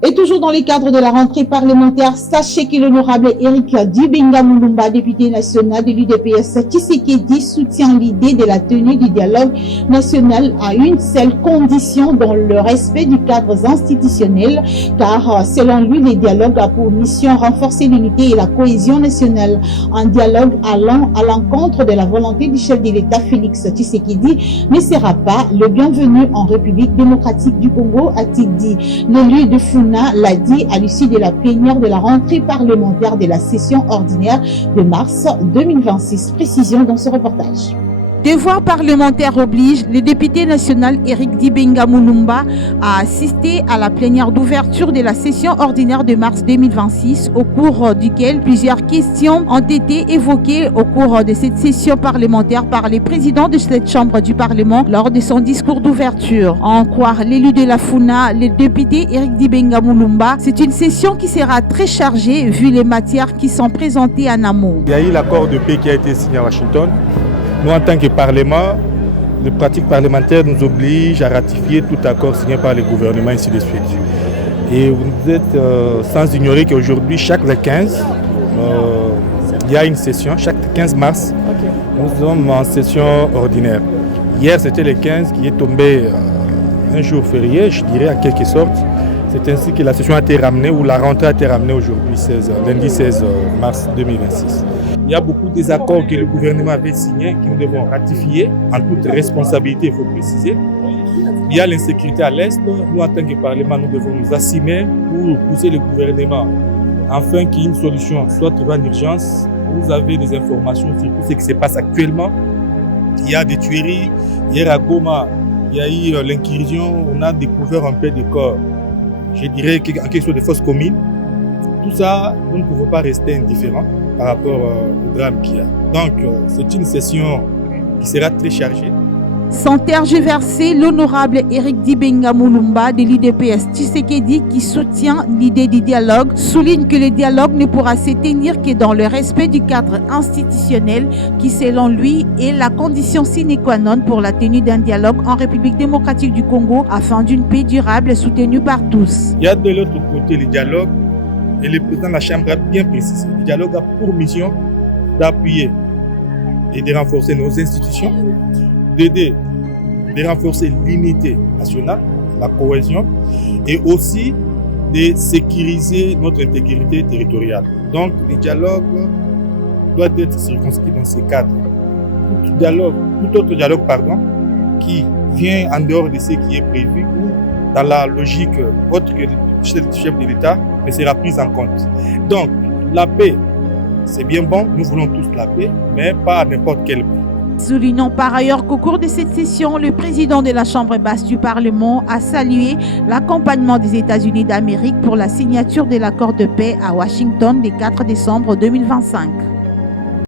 Et toujours dans le cadre de la rentrée parlementaire, sachez que l'honorable Éric Dibenga Mulumba, député national de l'UDPS Tshisekedi, soutient l'idée de la tenue du dialogue national à une seule condition, dans le respect du cadre institutionnel, car selon lui, le dialogue a pour mission renforcer l'unité et la cohésion nationale. Un dialogue allant à l'encontre de la volonté du chef de l'État Félix Tshisekedi ne sera pas le bienvenu en République démocratique du Congo, a-t-il dit. L'élu de Funa l'a dit à l'issue de la plénière de la rentrée parlementaire de la session ordinaire de mars 2026. Précision dans ce reportage. Devoir parlementaire oblige, le député national Éric Dibenga Mulumba a assisté à la plénière d'ouverture de la session ordinaire de mars 2026, au cours duquel plusieurs questions ont été évoquées au cours de cette session parlementaire par les présidents de cette chambre du Parlement lors de son discours d'ouverture. En croire l'élu de la Funa, le député Éric Dibenga Mulumba, c'est une session qui sera très chargée vu les matières qui sont présentées en amont. Il y a eu l'accord de paix qui a été signé à Washington. Nous, en tant que Parlement, les pratiques parlementaires nous obligent à ratifier tout accord signé par le gouvernement, ainsi de suite. Et vous êtes sans ignorer qu'aujourd'hui, chaque 15, il y a une session, chaque 15 mars, nous sommes en session ordinaire. Hier, c'était le 15 qui est tombé un jour férié, je dirais en quelque sorte. C'est ainsi que la session a été ramenée, ou la rentrée a été ramenée aujourd'hui, lundi 16 mars 2026. Il y a beaucoup de désaccords que le gouvernement avait signés, que nous devons ratifier, en toute responsabilité, il faut préciser. Il y a l'insécurité à l'Est. Nous, en tant que Parlement, nous devons nous assumer pour pousser le gouvernement afin qu'il y ait une solution soit trouvée en urgence. Vous avez des informations sur tout ce qui se passe actuellement. Il y a des tueries. Hier à Goma, il y a eu l'incursion. On a découvert un peu de corps. Je dirais quelque chose de fausses communes. Tout ça, nous ne pouvons pas rester indifférents par rapport au drame qu'il y a. Donc, c'est une session qui sera très chargée. Sans tergiverser, l'honorable Éric Dibenga Mulumba de l'UDPS Tshisekedi, qui soutient l'idée du dialogue, souligne que le dialogue ne pourra se tenir que dans le respect du cadre institutionnel qui, selon lui, est la condition sine qua non pour la tenue d'un dialogue en République démocratique du Congo afin d'une paix durable soutenue par tous. Il y a de l'autre côté le dialogue, et le président de la Chambre a bien précisé. Le dialogue a pour mission d'appuyer et de renforcer nos institutions, d'aider, de renforcer l'unité nationale, la cohésion, et aussi de sécuriser notre intégrité territoriale. Donc, le dialogue doit être circonscrit dans ces cadres. Tout autre dialogue, qui vient en dehors de ce qui est prévu ou dans la logique autre que le chef de l'État ne sera prise en compte. Donc, la paix, c'est bien bon, nous voulons tous la paix, mais pas à n'importe quel prix. Soulignons par ailleurs qu'au cours de cette session, le président de la Chambre basse du Parlement a salué l'accompagnement des États-Unis d'Amérique pour la signature de l'accord de paix à Washington le 4 décembre 2025.